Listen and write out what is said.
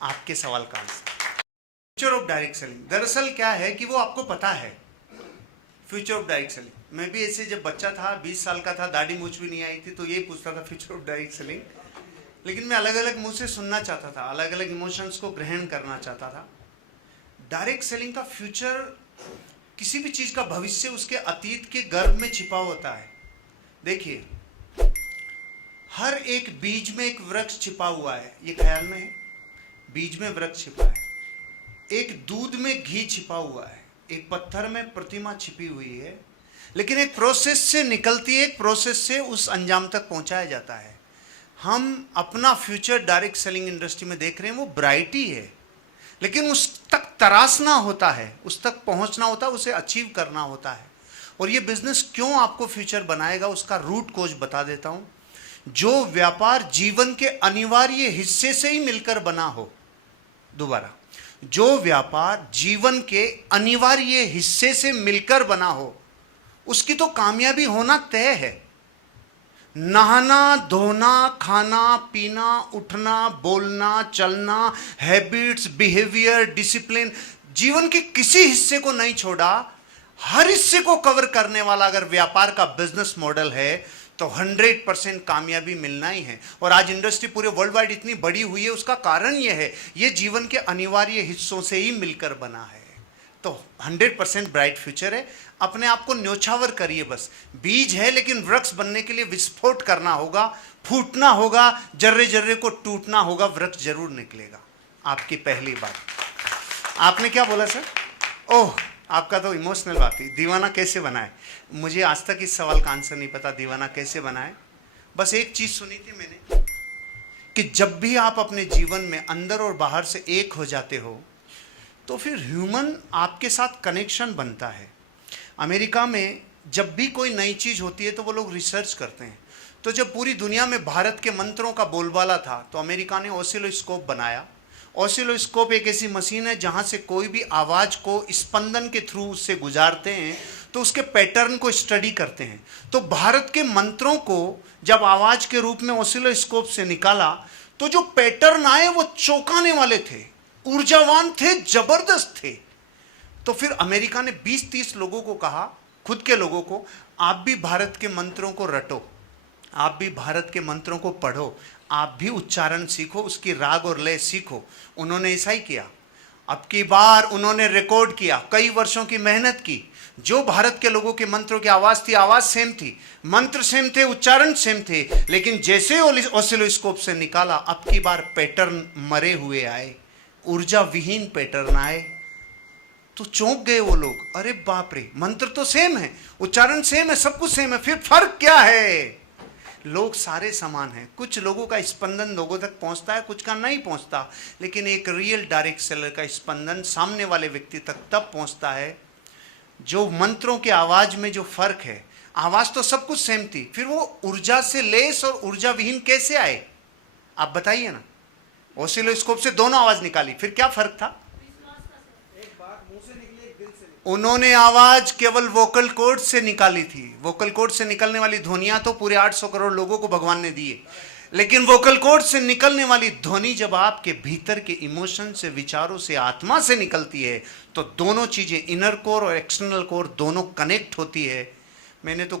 आपके सवाल का answer. Future of direct selling दरअसल क्या है कि वो आपको पता है। फ्यूचर ऑफ डायरेक्ट सेलिंग, मैं भी ऐसे जब बच्चा था 20 साल का था, दाढ़ी मूछ भी नहीं आई थी, तो यही पूछता था फ्यूचर ऑफ डायरेक्ट सेलिंग। लेकिन मैं अलग अलग मुंह से सुनना चाहता था, अलग अलग इमोशंस को ग्रहण करना चाहता था। डायरेक्ट सेलिंग का फ्यूचर, किसी भी चीज का भविष्य उसके अतीत के गर्भ में छिपा होता है। देखिए, हर एक बीज में एक वृक्ष छिपा हुआ है, ये ख्याल में है। बीज में वृक्ष छिपा है, एक दूध में घी छिपा हुआ है, एक पत्थर में प्रतिमा छिपी हुई है, लेकिन एक प्रोसेस से निकलती है, एक प्रोसेस से उस अंजाम तक पहुंचाया जाता है। हम अपना फ्यूचर डायरेक्ट सेलिंग इंडस्ट्री में देख रहे हैं, वो ब्राइट ही है, लेकिन उस तक तरासना होता है, उस तक पहुंचना होता है, उसे अचीव करना होता है। और ये बिजनेस क्यों आपको फ्यूचर बनाएगा, उसका रूट कोज बता देता हूं। जो व्यापार जीवन के अनिवार्य हिस्से से ही मिलकर बना हो, दोबारा, जो व्यापार जीवन के अनिवार्य हिस्से से मिलकर बना हो, उसकी तो कामयाबी होना तय है। नहाना, धोना, खाना, पीना, उठना, बोलना, चलना, हैबिट्स, बिहेवियर, डिसिप्लिन, जीवन के किसी हिस्से को नहीं छोड़ा, हर हिस्से को कवर करने वाला अगर व्यापार का बिजनेस मॉडल है तो 100% कामयाबी मिलना ही है। और आज इंडस्ट्री पूरे वर्ल्ड वाइड इतनी बड़ी हुई है, उसका कारण यह है, यह जीवन के अनिवार्य हिस्सों से ही मिलकर बना है। तो 100% ब्राइट फ्यूचर है। अपने आप को न्योछावर करिए, बस बीज है, लेकिन वृक्ष बनने के लिए विस्फोट करना होगा, फूटना होगा, जर्रे जर्रे को टूटना होगा, वृक्ष जरूर निकलेगा। आपकी पहली बात। आपने क्या बोला सर? ओह, आपका तो इमोशनल बात थी, दीवाना कैसे बनाए। मुझे आज तक इस सवाल का आंसर नहीं पता, दीवाना कैसे बनाए। बस एक चीज सुनी थी मैंने कि जब भी आप अपने जीवन में अंदर और बाहर से एक हो जाते हो तो फिर ह्यूमन आपके साथ कनेक्शन बनता है। अमेरिका में जब भी कोई नई चीज होती है तो वो लोग रिसर्च करते हैं। तो जब पूरी दुनिया में भारत के मंत्रों का बोलबाला था तो अमेरिका ने ऑसिलोस्कोप बनाया। ऑसिलोस्कोप एक ऐसी मशीन है जहां से कोई भी आवाज को स्पंदन के थ्रू उससे गुजारते हैं तो उसके पैटर्न को स्टडी करते हैं। तो भारत के मंत्रों को जब आवाज के रूप में ऑसिलोस्कोप से निकाला तो जो पैटर्न आए वो चौंकाने वाले थे, ऊर्जावान थे, जबरदस्त थे। तो फिर अमेरिका ने 20-30 लोगों को कहा, खुद के लोगों को, आप भी भारत के मंत्रों को रटो, आप भी भारत के मंत्रों को पढ़ो, आप भी उच्चारण सीखो, उसकी राग और लय सीखो। उन्होंने ऐसा ही किया। अब की बार उन्होंने रिकॉर्ड किया, कई वर्षों की मेहनत की। जो भारत के लोगों के मंत्रों की आवाज थी, आवाज सेम थी, मंत्र सेम थे, उच्चारण सेम थे, लेकिन जैसे ऑसिलोस्कोप से निकाला, अब की बार पैटर्न मरे हुए आए, ऊर्जा विहीन पैटर्न आए। तो चौंक गए वो लोग, अरे बाप रे, मंत्र तो सेम है, उच्चारण सेम है, सब कुछ सेम है, फिर फर्क क्या है? लोग सारे समान हैं। कुछ लोगों का स्पंदन लोगों तक पहुंचता है, कुछ का नहीं पहुंचता, लेकिन एक रियल डायरेक्ट सेलर का स्पंदन सामने वाले व्यक्ति तक तब पहुंचता है जो मंत्रों के आवाज में जो फर्क है। आवाज तो सब कुछ सेम थी, फिर वो ऊर्जा से लेस और ऊर्जा विहीन कैसे आए, आप बताइए ना। ऑसिलोस्कोप से दोनों आवाज निकाली, फिर क्या फर्क था? उन्होंने आवाज केवल वोकल कॉर्ड से निकाली थी। वोकल कॉर्ड से निकलने वाली ध्वनियां तो पूरे 800 करोड़ लोगों को भगवान ने दिए, लेकिन वोकल कॉर्ड से निकलने वाली ध्वनि जब आपके भीतर के इमोशन से, विचारों से, आत्मा से निकलती है तो दोनों चीजें, इनर कोर और एक्सटर्नल कोर, दोनों कनेक्ट होती है। मैंने तो